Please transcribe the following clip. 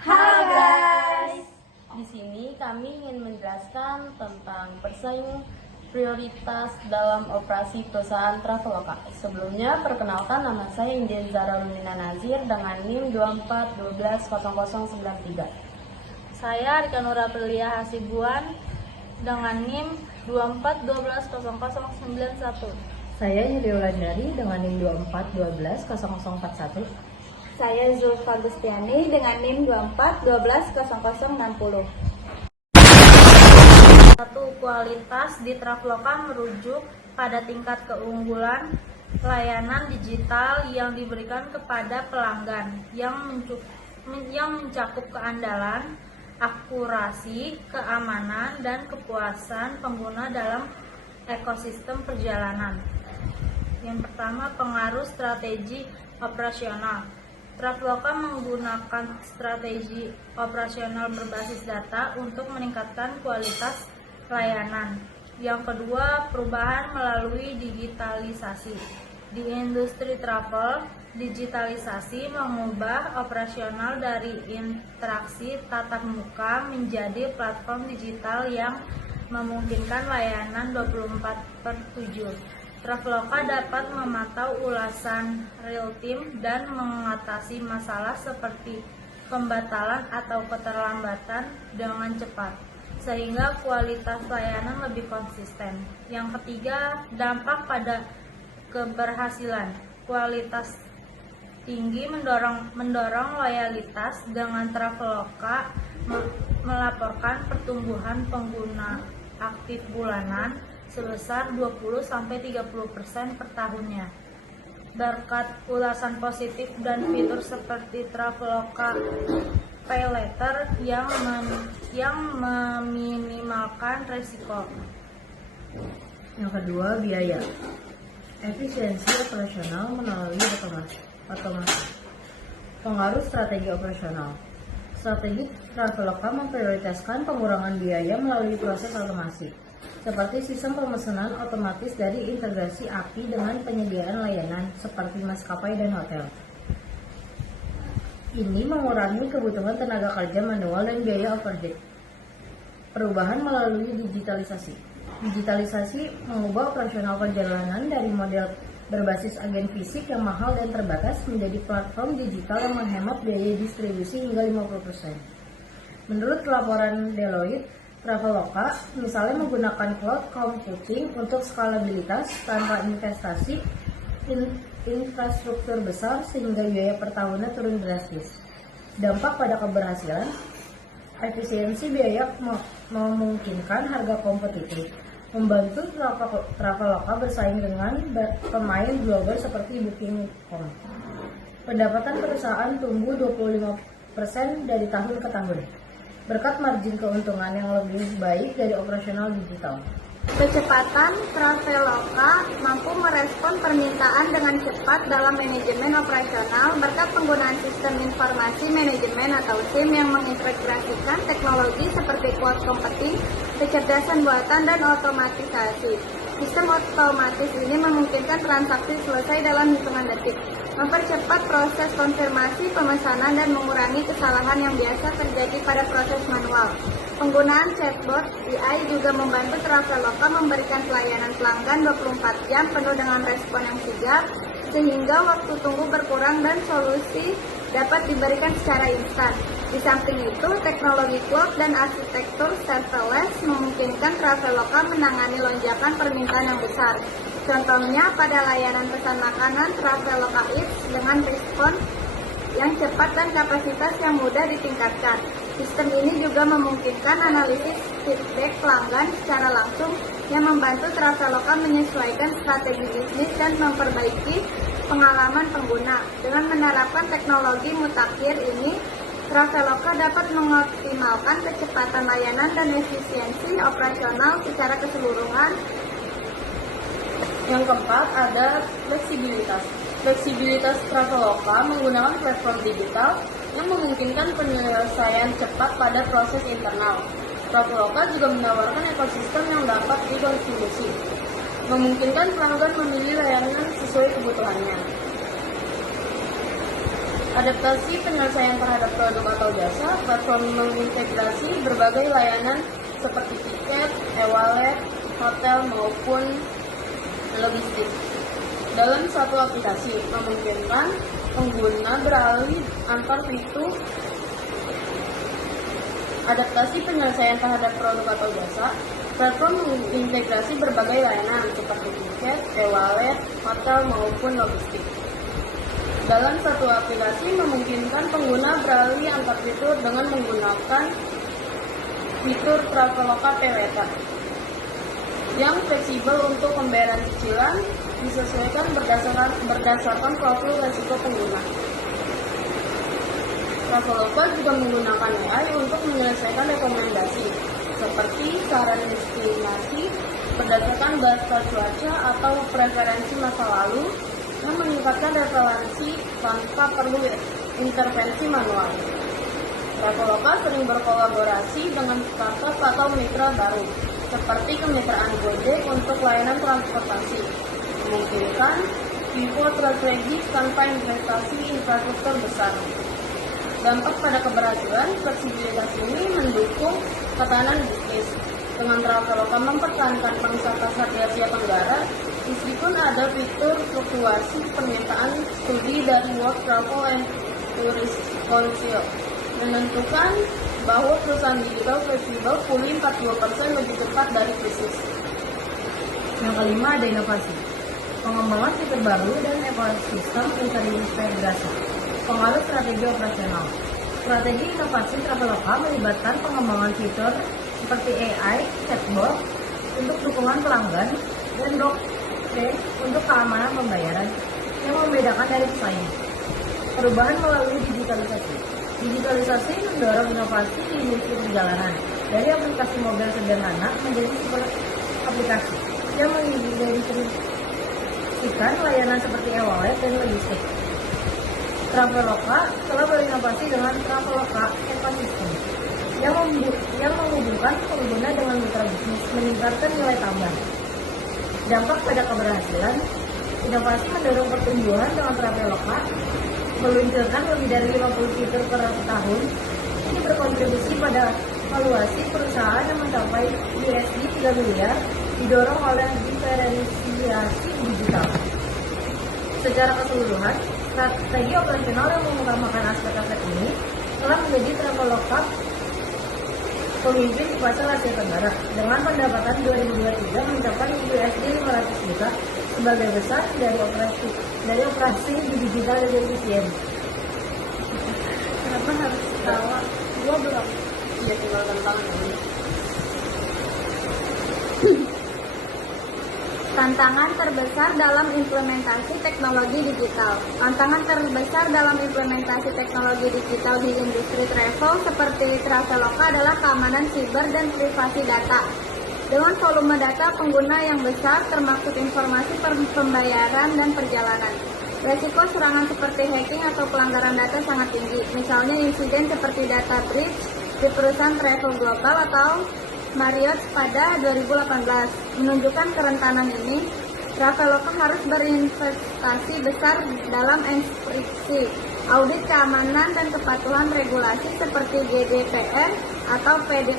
Halo guys. Di sini kami ingin menjelaskan tentang bersaing prioritas dalam operasi perusahaan Traveloka. Sebelumnya, perkenalkan nama saya Indian Zaralunina Nazir dengan NIM 24120093. Saya Rika Nura Prilia Hasibuan dengan NIM 24120091. Saya Yudhila Dari dengan NIM 24120041. Saya Zulfa Gustiani dengan NIM 24120060. Satu, kualitas di Traveloka merujuk pada tingkat keunggulan layanan digital yang diberikan kepada pelanggan yang mencakup keandalan, akurasi, keamanan, dan kepuasan pengguna dalam ekosistem perjalanan. Yang pertama, pengaruh strategi operasional. Traveloka menggunakan strategi operasional berbasis data untuk meningkatkan kualitas layanan. Yang kedua, perubahan melalui digitalisasi. Di industri travel, digitalisasi mengubah operasional dari interaksi tatap muka menjadi platform digital yang memungkinkan layanan 24/7. Traveloka dapat memantau ulasan real-time dan mengatasi masalah seperti pembatalan atau keterlambatan dengan cepat, sehingga kualitas layanan lebih konsisten. Yang ketiga, dampak pada keberhasilan. Kualitas tinggi mendorong loyalitas. Dengan Traveloka melaporkan pertumbuhan pengguna aktif bulanan sebesar 20-30% per tahunnya. Berkat ulasan positif dan fitur seperti Traveloka Pay Later yang meminimalkan risiko. Yang kedua, biaya. Efisiensi operasional melalui otomasi. Pengaruh strategi operasional. Strategi Traveloka memprioritaskan pengurangan biaya melalui proses otomasi, seperti sistem pemesanan otomatis dari integrasi API dengan penyediaan layanan seperti maskapai dan hotel. Ini mengurangi kebutuhan tenaga kerja manual dan biaya overhead. Perubahan melalui digitalisasi. Digitalisasi mengubah operasional perjalanan dari model berbasis agen fisik yang mahal dan terbatas menjadi platform digital yang menghemat biaya distribusi hingga 50%. Menurut laporan Deloitte, Traveloka misalnya menggunakan cloud computing untuk skalabilitas tanpa investasi infrastruktur besar sehingga biaya per tahunnya turun drastis. Dampak pada keberhasilan, efisiensi biaya memungkinkan harga kompetitif, membantu Traveloka bersaing dengan pemain global seperti Booking.com. Pendapatan perusahaan tumbuh 25% dari tahun ke tahun, berkat margin keuntungan yang lebih baik dari operasional digital. Kecepatan. Traveloka mampu merespon permintaan dengan cepat dalam manajemen operasional berkat penggunaan sistem informasi manajemen atau SIM yang mengintegrasikan teknologi seperti cloud computing, kecerdasan buatan, dan otomatisasi. Sistem otomatis ini memungkinkan transaksi selesai dalam hitungan detik, mempercepat proses konfirmasi pemesanan, dan mengurangi kesalahan yang biasa terjadi pada proses manual. Penggunaan chatbot AI juga membantu Traveloka memberikan pelayanan pelanggan 24 jam penuh dengan respon yang sigap, sehingga waktu tunggu berkurang dan solusi dapat diberikan secara instan. Di samping itu, teknologi cloud dan arsitektur serverless memungkinkan Traveloka menangani lonjakan permintaan yang besar. Contohnya pada layanan pesan makanan Traveloka Eats dengan respon yang cepat dan kapasitas yang mudah ditingkatkan. Sistem ini juga memungkinkan analisis feedback pelanggan secara langsung yang membantu Traveloka menyesuaikan strategi bisnis dan memperbaiki pengalaman pengguna. Dengan menerapkan teknologi mutakhir ini, Traveloka dapat mengoptimalkan kecepatan layanan dan efisiensi operasional secara keseluruhan. Yang keempat, ada fleksibilitas. Fleksibilitas Traveloka menggunakan platform digital yang memungkinkan penyelesaian cepat pada proses internal. Traveloka juga menawarkan ekosistem yang dapat dikontribusi, memungkinkan pelanggan memilih layanan sesuai kebutuhannya. Adaptasi penyelesaian terhadap produk atau jasa, platform mengintegrasi berbagai layanan seperti tiket, e-wallet, hotel maupun logistik dalam satu aplikasi, memungkinkan pengguna beralih antar fitur. Adaptasi penyelesaian terhadap produk atau jasa, platform mengintegrasi berbagai layanan seperti tiket, e-wallet, hotel maupun logistik dalam satu aplikasi, memungkinkan pengguna beralih antar fitur dengan menggunakan fitur Traveloka TWK yang fleksibel untuk pembayaran cicilan, disesuaikan berdasarkan profil risiko pengguna. Traveloka juga menggunakan AI untuk menyelesaikan rekomendasi seperti saran destinasi berdasarkan data cuaca atau preferensi masa lalu yang meningkatkan referensi tanpa perlu intervensi manual. Traveloka sering berkolaborasi dengan startup atau mitra baru, seperti kemitraan Gojek untuk layanan transportasi, memungkinkan pivot strategi tanpa investasi infrastruktur besar. Dampak pada keberhasilan, fleksibilitas ini mendukung ketahanan bisnis. Dengan Traveloka mempertahankan pangsa pasar di Asia Tenggara, meskipun ada fitur fluktuasi permintaan. Studi dari World Travel and Tourism Council menentukan bahwa perusahaan digital fleksibel pulih 40% lebih cepat dari krisis. Yang kelima, ada inovasi. Pengembangan fitur baru dan ekosistem terintegrasi. Pengaruh strategi operasional. Strategi inovasi Traveloka melibatkan pengembangan fitur seperti AI, chatbot untuk dukungan pelanggan, dan blockchain untuk keamanan pembayaran yang membedakan dari pesaing. Perubahan melalui digitalisasi. Digitalisasi mendorong inovasi di industri perjalanan, dari aplikasi mobil sederhana menjadi super aplikasi yang mengintegrasikan layanan seperti e-wallet dan logistik. Traveloka telah berinovasi dengan Traveloka Ecosystem yang menghubungkan pengguna dengan mitra bisnis, meningkatkan nilai tambah. Dampak pada keberhasilan, inovasi mendorong pertumbuhan dengan Traveloka, meluncurkan lebih dari 50 fitur per tahun. Ini berkontribusi pada valuasi perusahaan yang mencapai USD 3 miliar, didorong oleh diferensiasi digital. Secara keseluruhan, strategi operasional yang mengutamakan aspek-aspek ini telah menjadi Traveloka pemimpin di pasar Asia Tenggara dengan pendapatan 2023 mencapai USD 500 juta sebagai besar dari operasi di digital dan efisien. Kenapa harus ketawa? Gua belum. Ya, tinggal tentang ini. Tantangan terbesar dalam implementasi teknologi digital. Tantangan terbesar dalam implementasi teknologi digital di industri travel seperti Traveloka adalah keamanan siber dan privasi data. Dengan volume data pengguna yang besar, termasuk informasi pembayaran dan perjalanan, resiko serangan seperti hacking atau pelanggaran data sangat tinggi. Misalnya insiden seperti data breach di perusahaan travel global atau Marriott pada 2018 menunjukkan kerentanan ini. Traveloka harus berinvestasi besar dalam enkripsi, audit keamanan dan kepatuhan regulasi seperti GDPR atau PDP.